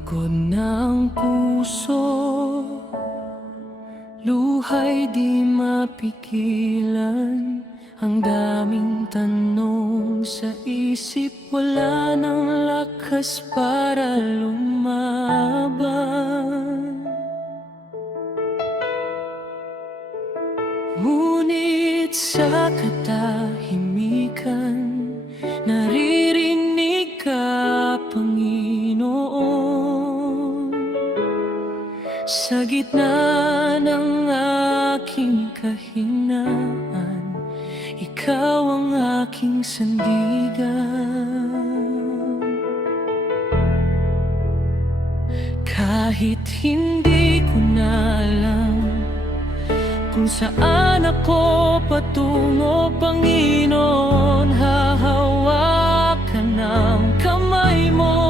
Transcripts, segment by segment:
Pagod ng puso, luha'y di mapigilan. Ang daming tanong sa isip, wala nang lakas para lumaban. Ngunit sa katahimikan, naririnig ka, Panginoon. Sa gitna ng aking kahinaan, ikaw ang aking sandigan. Kahit hindi ko na alam kung saan ako patungo, Panginoon, hahawakan ng kamay mo.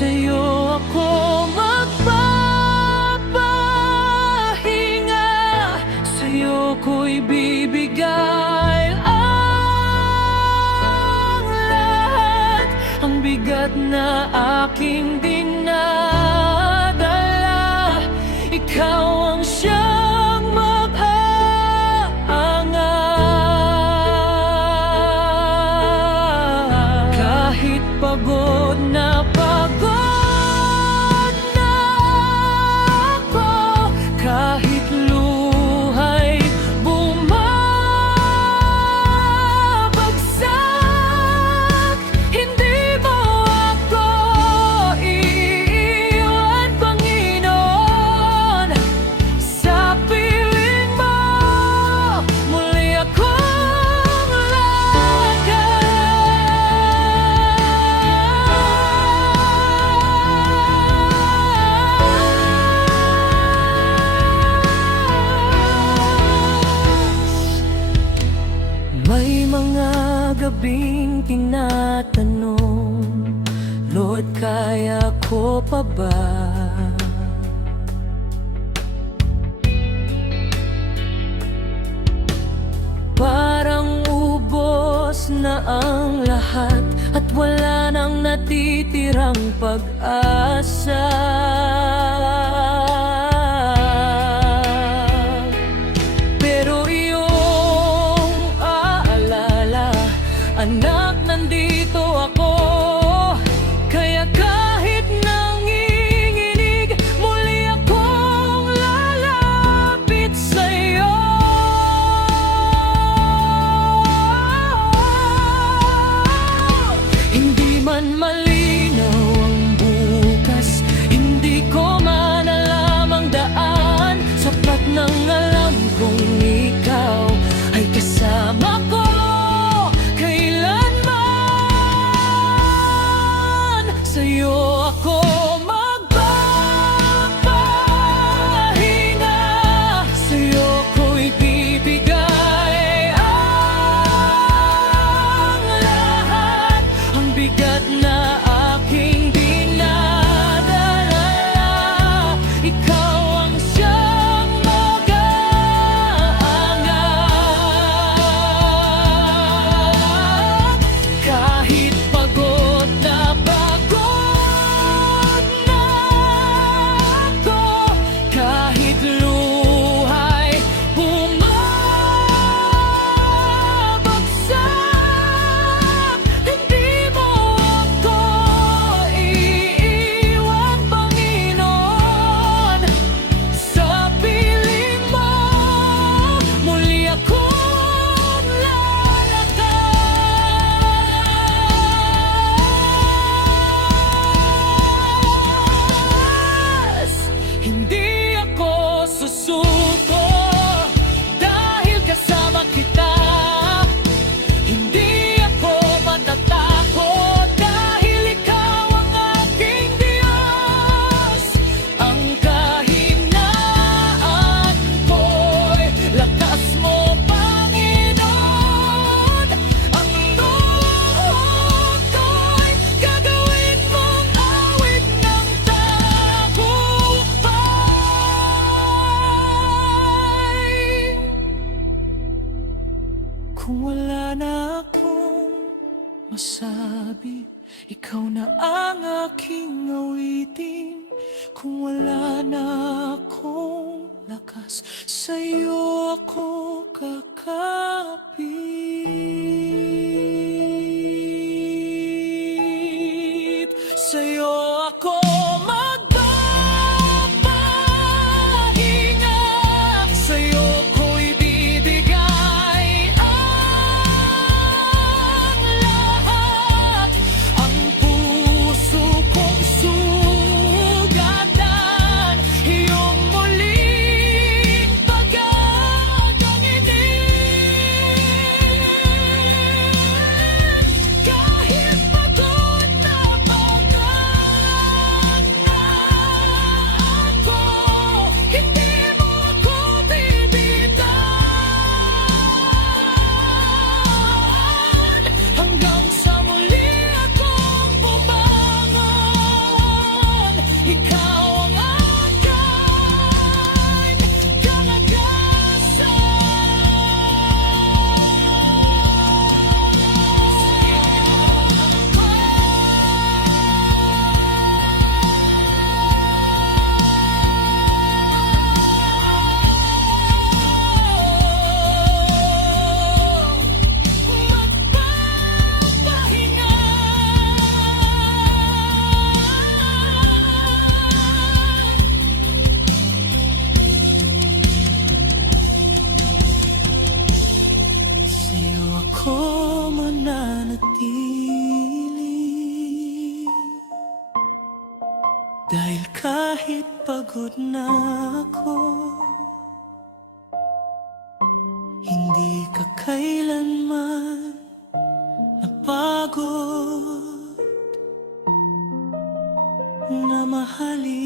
Sa'yo ako magpapahinga, sa'yo ko'y bibigay ang lahat, ang bigat na aking dinadala. Ikaw ang siyang mag-aangat. Kahit pagod na ako, kahit luha'y bumabagsak, hindi mo ako iiwan, Panginoon. Sa piling mo, muli akong lalakad. May mga gabing tinatanong, Lord, kaya ko pa ba? Parang ubos na ang lahat at wala nang natitirang pag-asa. Pero iyong aalala, anak, nandito ako. Kaya kahit nanginginig, muli akong lalapit sa'yo. Hindi man malinaw ang bukas, hindi ko man alam ang daan, sapat nang alam kong ikaw ay kasama ko kailanman. masabi, ikaw na ang aking awitin. Kung wala na akong lakas, sa'yo ako kakapit. Sa'yo ako magpapahinga, sa'yo ko ibibigay ang lahat. Ang puso kong sugatan, iyong muling pag-agangitin. Kahit pagod na pagod na ako, hindi mo ako bibitawan. Hanggang sa muli akong bumangon, ikaw ang aking kalagasan. Magpapahinga, sa'yo ako mananatili. Dahil kahit pagod na ako, hindi ka kailanman napagod na mahalin.